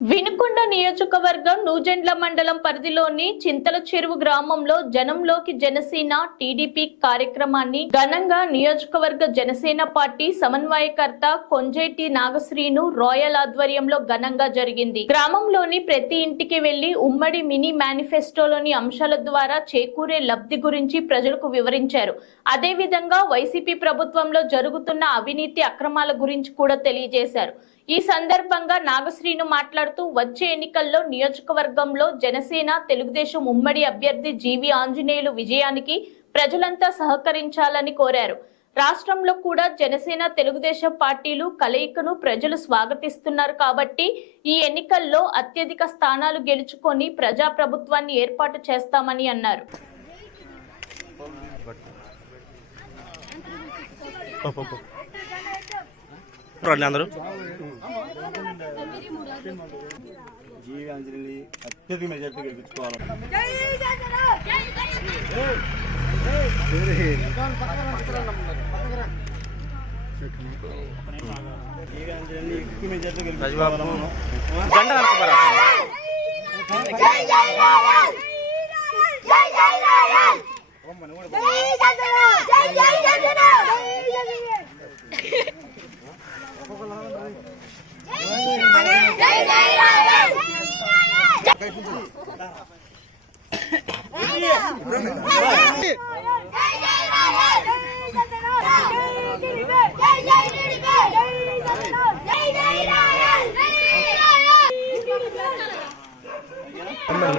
వినుకొండ నియోజకవర్గం నూజెండ్ల మండలం పరిధిలోని చింతల చెరువు గ్రామంలో జనంలోకి జనసేన టీడీపీ కార్యక్రమాన్ని ఘనంగా నియోజకవర్గ జనసేన పార్టీ సమన్వయకర్త కొంజేటి నాగశ్రీను రాయల్ ఆధ్వర్యంలో ఘనంగా జరిగింది. గ్రామంలోని ప్రతి ఇంటికి వెళ్లి ఉమ్మడి మినీ మేనిఫెస్టోలోని అంశాల ద్వారా చేకూరే లబ్ధి గురించి ప్రజలకు వివరించారు. అదేవిధంగా వైసీపీ ప్రభుత్వంలో జరుగుతున్న అవినీతి అక్రమాల గురించి కూడా తెలియజేశారు. ఈ సందర్భంగా నాగశ్రీను మాట్లాడుతూ వచ్చే ఎన్నికల్లో నియోజకవర్గంలో జనసేన తెలుగుదేశం ఉమ్మడి అభ్యర్థి జీవి ఆంజనేయులు విజయానికి ప్రజలంతా సహకరించాలని కోరారు. రాష్ట్రంలో కూడా జనసేన తెలుగుదేశం పార్టీలు కలయికను ప్రజలు స్వాగతిస్తున్నారు కాబట్టి ఈ ఎన్నికల్లో అత్యధిక స్థానాలు గెలుచుకొని ప్రజాప్రభుత్వాన్ని ఏర్పాటు చేస్తామని అన్నారు. జీవి ఆంజనేయులు అత్యధిక మెజార్టీ గెలిపించుకోవాలి. జీవి ఆంజనేయులు ఎక్కువ మెజార్టీ గెలిపించుకోవాలి.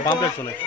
పాంప్లెట్స్ ఉన్నాయి.